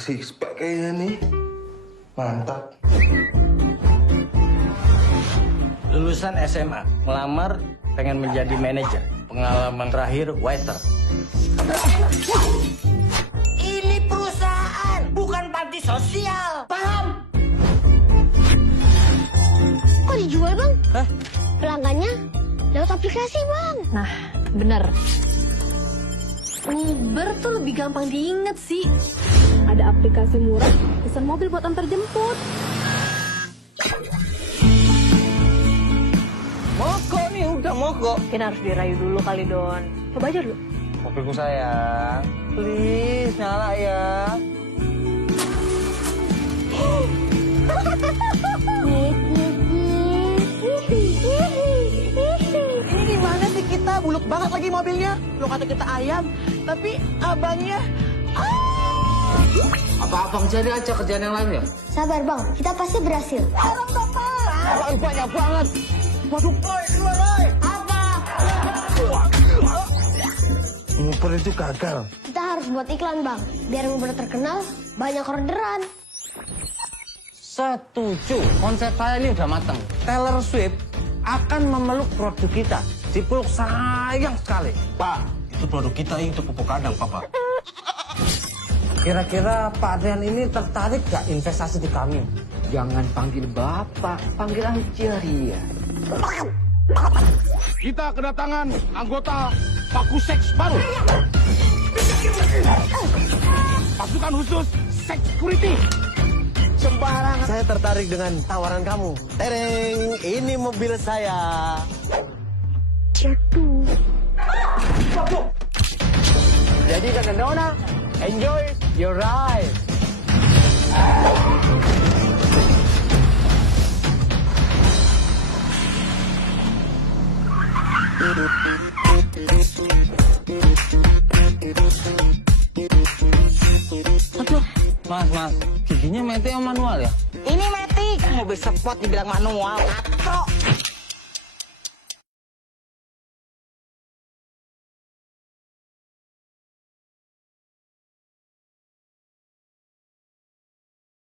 six pack kayaknya nih. Mantap. Lulusan SMA, ngelamar pengen menjadi manajer. Pengalaman terakhir, waiter. Ini perusahaan, bukan panti sosial. Paham? Kok dijual, Bang? Hah? Pelanggannya lewat aplikasi, Bang. Nah, bener. Uber tuh lebih gampang diinget sih. Ada aplikasi murah, pesan mobil buat antar jemput. Mogok nih, udah mogok. Mungkin harus dirayu dulu kali, Don. Coba aja dulu. Mobilku sayang, please nyala ya. Ini gimana sih kita? Buluk banget lagi mobilnya. Lo kata kita ayam, tapi abangnya... Apa abang jadi aja kerjaan yang lain ya? Sabar, Bang. Kita pasti berhasil. Abang banyak banget. Waduh, apa? Nguper itu gagal. Kita harus buat iklan, Bang. Biar Uber terkenal, banyak orderan. Setuju. Konsep saya ini udah matang. Taylor Swift akan memeluk produk kita. Dipeluk sayang sekali. Pak, itu produk kita itu pupuk kandang, Papa. Kira-kira Pak Adrian ini tertarik gak investasi di kami? Jangan panggil bapak, panggil aja Ria. Kita kedatangan anggota Paku Seks baru. Pasukan khusus Seks Security. Sembarangan. Saya tertarik dengan tawaran kamu. Tereng, ini mobil saya. Jadi kata Nona, enjoy your ride. Aduh, mas, giginya metik sama manual ya? Ini metik. Mobil sport dibilang manual. Katro.